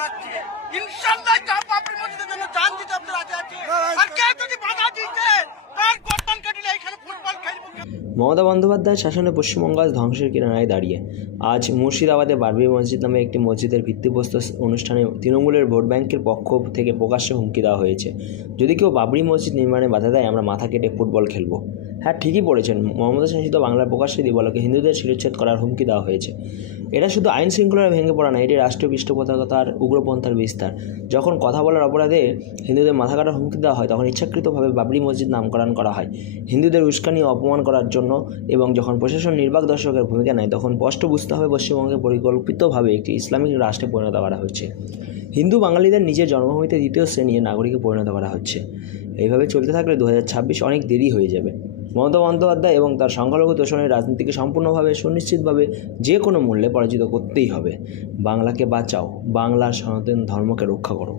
জানাচ্ছি ইনশাল্লাহ মমতা বন্দ্যোপাধ্যায়ের শাসনে পশ্চিমবঙ্গ আজ ধ্বংসের কিনারায় দাঁড়িয়ে। আজ মুর্শিদাবাদে বারবি মসজিদ নামে একটি মসজিদের ভিত্তিপ্রস্তর অনুষ্ঠানে তৃণমূলের ভোট ব্যাংকের পক্ষ থেকে প্রকাশ্যে হুমকি দেওয়া হয়েছে। যদি কেউ বাবরি মসজিদ নির্মাণে বাধা দেয়, আমরা মাথা কেটে ফুটবল খেলব। হ্যাঁ ঠিকই পড়েছেন মমতা শাসিত বাংলার প্রকাশ্যে দিবলকে হিন্দুদের শিরোচ্ছেদ করার হুমকি দেওয়া হয়েছে। এটা শুধু আইন শৃঙ্খলা ভেঙে পড়া না এটি রাষ্ট্রীয় পৃষ্ঠপোষকতার উগ্রপন্থার বিস্তার। যখন কথা বলার অপরাধে হিন্দুদের মাথা কাটার হুমকি দেওয়া হয়, তখন ইচ্ছাকৃতভাবে বাবরি মসজিদ নামকরণ করা হয়। হিন্দুদের উস্কানি অপমান করার জন্য এবং যখন প্রশাসন নির্বাক দর্শকের ভূমিকা নেয়, তখন স্পষ্ট বুঝতে হবে পশ্চিমবঙ্গে পরিকল্পিতভাবে একটি ইসলামিক রাষ্ট্রে পরিণত করা হচ্ছে হিন্দু বাঙালিদের নিজের জন্মভূমিতে দ্বিতীয় শ্রেণির নাগরিকে পরিণত করা হচ্ছে। এইভাবে চলতে থাকলে দু হাজার ছাব্বিশ অনেক দেরি হয়ে যাবে। মমতা বন্দ্যোপাধ্যায় এবং তার সংখ্যালঘু তোষণের রাজনীতিকে সম্পূর্ণভাবে সুনিশ্চিতভাবে যে কোনো মূল্যে পরাজিত করতেই হবে। বাংলাকে বাঁচাও, বাংলার সনাতন ধর্মকে রক্ষা করো।